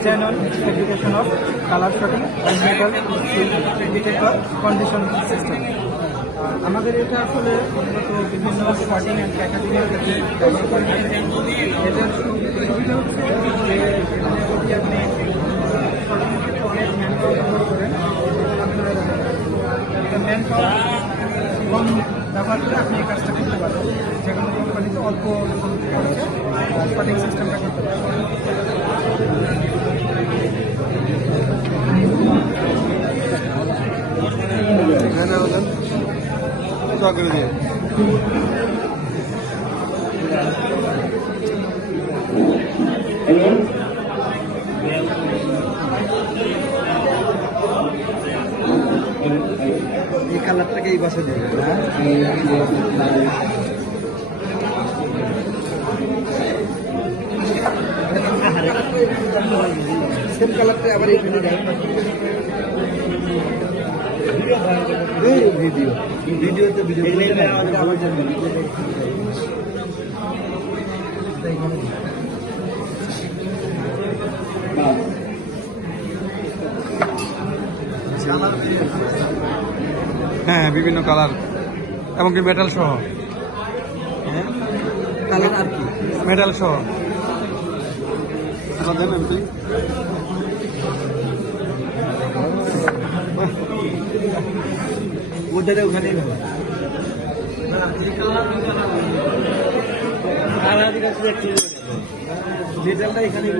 design on fabrication of color shooting and metal detector condition system. আমাদের এটা আসলে মূলত বিভিন্ন শর্টিং অ্যান্ড প্যাকেজিংয়ের ক্ষেত্রে ব্যবহার করা হয়। এটার সুবিধা হচ্ছে যে এখানে যদি আপনি শর্টিংয়ের ক্ষেত্রে অনেক ম্যান পাওয়ার ব্যবহার করেন, আপনার ম্যান পাওয়ার কম ব্যবহার করে আপনি এই কাজটা করতে পারেন, যে কোনো কোম্পানিতে অল্প শর্টিং সিস্টেমটা করতে পারেন। করে দিয়ে এই কালারটাকে এই বাসে দেবে। সেম কালারটা আবার এইখানে দেয়। ভিডিওতে হ্যাঁ বিভিন্ন কালার এবং কি মেটাল সহ। হ্যাঁ কালার আর কি মেটাল সহ দেন আমি ওটারে ওখানেই ভালো ডিটেলটা এখানেই